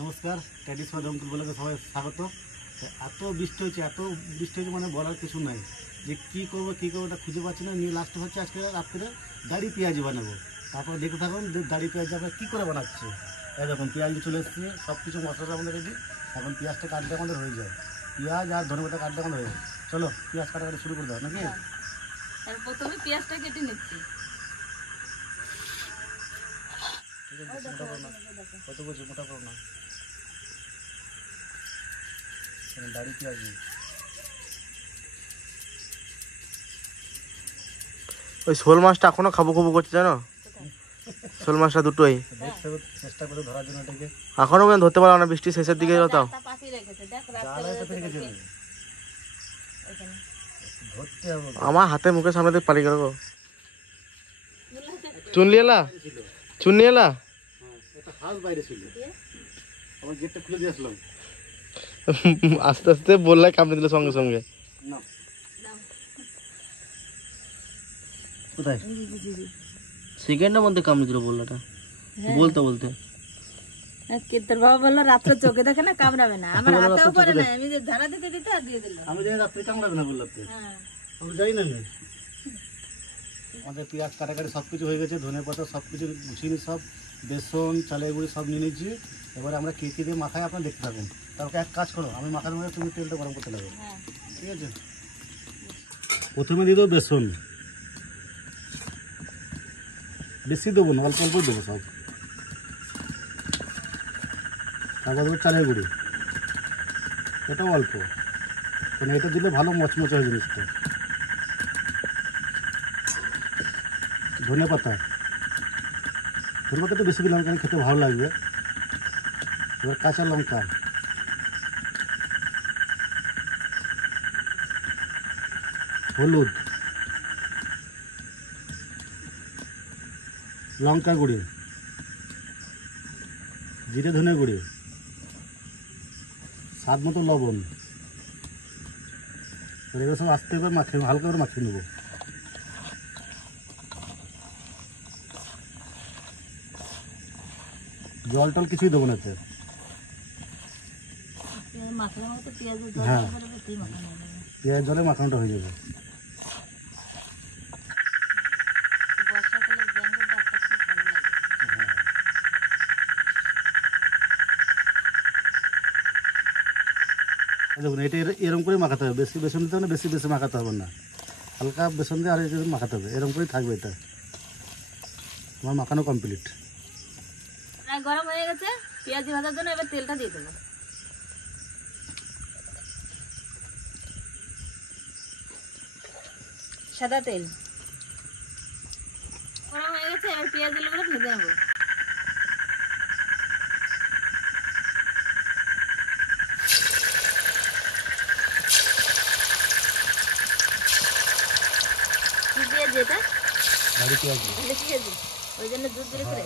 নমস্কার, ট্র্যাডিশনাল দমকল ব্লগে সবাই স্বাগত। এত বৃষ্টি হয়েছে মানে বলার কিছু নাই, যে কী করবো ওটা খুঁজে পাচ্ছি না। নিয়ে লাস্টে হচ্ছে আজকে রাত্রে দাড়ি পেঁয়াজি বানাবো। তারপরে দেখতে থাকুন দাড়ি পেঁয়াজি আমরা কী করে বানাচ্ছে। এই দেখুন পেঁয়াজি চলে এসেছে, সব কিছু মশলা আমাদের রেডি। এখন পেঁয়াজটা কাটতে আমাদের হয়ে যায়, পেঁয়াজ আর ধনেপাতা কাটতে আমাদের হয়ে যায়। চলো পেঁয়াজ কাটাকাটি শুরু করে দাও নাকি। প্রথমে পেঁয়াজটা কেটে নিচ্ছি। কত বলছি মোটা করো না, দাড়ি পেঁয়াজি। ওই শোল মাছটা এখনো খাবো খাবো করছে জানো, শোল মাছটা দুটোই চেষ্টা করে ধরার জন্য এটাকে এখনো পর্যন্ত ধরতে পারলাম না, বৃষ্টি শেষের দিকে এলো তাও। আমার হাতে মুখের সামনে দিয়ে পালিয়ে গেল। চুনলি এলা হাঁস বাইরে ছিল, আমার গেটটা খুলে দিয়ে আসলাম। আস্তে আস্তে বললে কামড়ে দিল সঙ্গে সঙ্গে। কোথায় সেকেন্ডের মধ্যে কামড়ে দিল বললাটা বলতে বলতে। তোর বাবা বললো রাত্রে চোখে দেখে না কামড়াবে না, আমার হাতেও পড়ে না, আমি যে ধারা দিতে দিতে আর দিয়ে দিল। আমি জানি রাত্রে কামড়াবে না বললাম, আমি জানি না। আমাদের পেঁয়াজ কাটাকাটি সব কিছু হয়ে গেছে, ধনে পাতা সব কিছু গুছিয়ে নিয়ে, সব বেসন চালের গুঁড়ি সব নিয়ে নিয়েছি। এবার আমরা কে কে দিয়ে মাখায় আপনার দেখতে থাকুন। তারপরে এক কাজ করো, আমি মাখার মধ্যে তুমি তেলটা গরম করতে লাগো, ঠিক আছে। প্রথমে দিয়ে দেবো বেসন, বেশি দেবো না, অল্প অল্প দেবো সব। তারপর দেবো চালের গুঁড়ি, এটাও অল্প, কারণ এটা দিলে ভালো মচমচে হয় জিনিসটা। ধনে পাতা একটু বেশি দিলাম, কারণ খেতে ভালো লাগবে। এবার কাঁচা লঙ্কা, হলুদ, লঙ্কা গুঁড়ি, জিরে ধনে গুঁড়ি, স্বাদ মতো লবণ। এগুলো সব আস্তে করে হালকা করে মাখিয়ে নেবো। জল টল কিছুই দেবো না এতে। হ্যাঁ, পেঁয়াজ জলে মাখানোটা হয়ে যাবে। দেখুন এটা এরকম করে মাখাতে হবে, বেশি বেসন দিতে হবে না, বেশি মাখাতে হবে না, হালকা বেসন দিয়ে আর মাখাতে হবে। এরকম করেই থাকবে এটা। আমার মাখানো কমপ্লিট। গরম হয়ে গেছে পেঁয়াজি ভাজার জন্য, এবার তেলটা দিয়ে দেবো। সাদা তেল গরম হয়ে গেছে, এবার পেঁয়াজগুলো ভেজে নেবো। যেটা ওই জন্য দুধ বের করে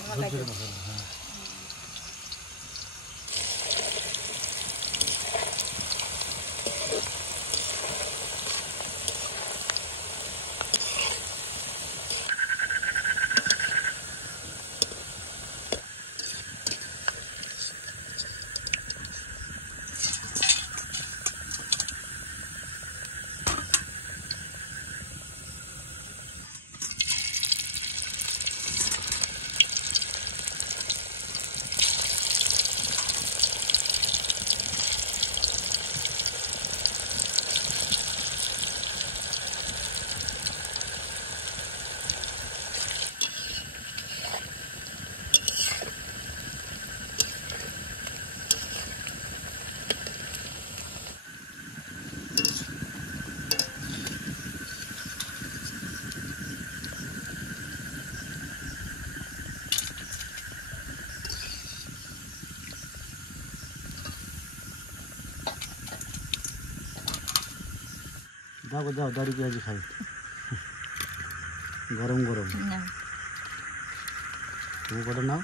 যাও যাও দাড়ি পেঁয়াজি খাই, গরম গরম। তুমি কটা নাও।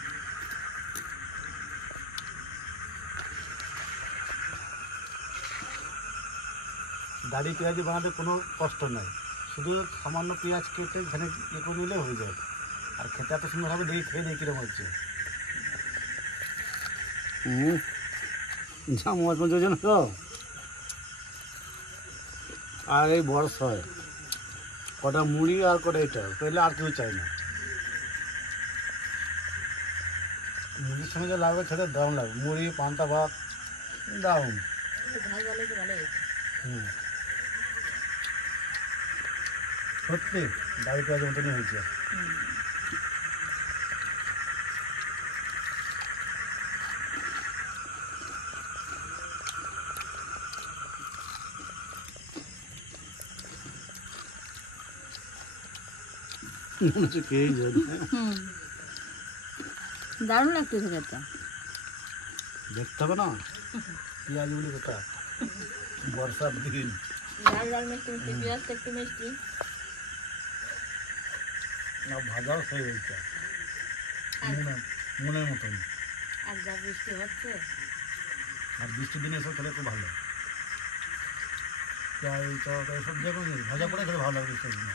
দাড়ি পেঁয়াজি বানাতে কোনো কষ্ট নাই, শুধু সামান্য পেঁয়াজ কেটে এখানে ইয়ে করে নিলে হয়ে যায়। আর খেতে এত সুন্দর হবে, দেখি খেয়ে দেখি কিরকম হচ্ছে। যা মজ মজার জন্য তো আর এই বর্ষায় কটা মুড়ি আর কটা এটা পেলে আর কেউ চাই না। মুড়ির সঙ্গে যা লাগবে খেতে দারুণ লাগবে, মুড়ি পান্তা ভাত দারুণ। ঝাল ভালো হয়েছে, ভালো হয়েছে। হুম, সত্যি ডাল পেঁয়াজের মতনই হয়েছে। মনে হচ্ছে খেয়েই যায়। দারুণ লাগতেছে খেতে। দেখতে হবে না পেঁয়াজগুলি কোথা, বর্ষার দিন ঝাল ঝাল মিষ্টি মিষ্টি, পেঁয়াজটা একটু মিষ্টি। না ভাজাও সেই হয়েছে মনের মতন। আর যা বৃষ্টি হচ্ছে, আর বৃষ্টির দিনে এসব খেলে খুব ভালো, চাই চপ এসব যে কোনো জিনিস ভাজা করে খেলে ভালো লাগে বৃষ্টির দিনে।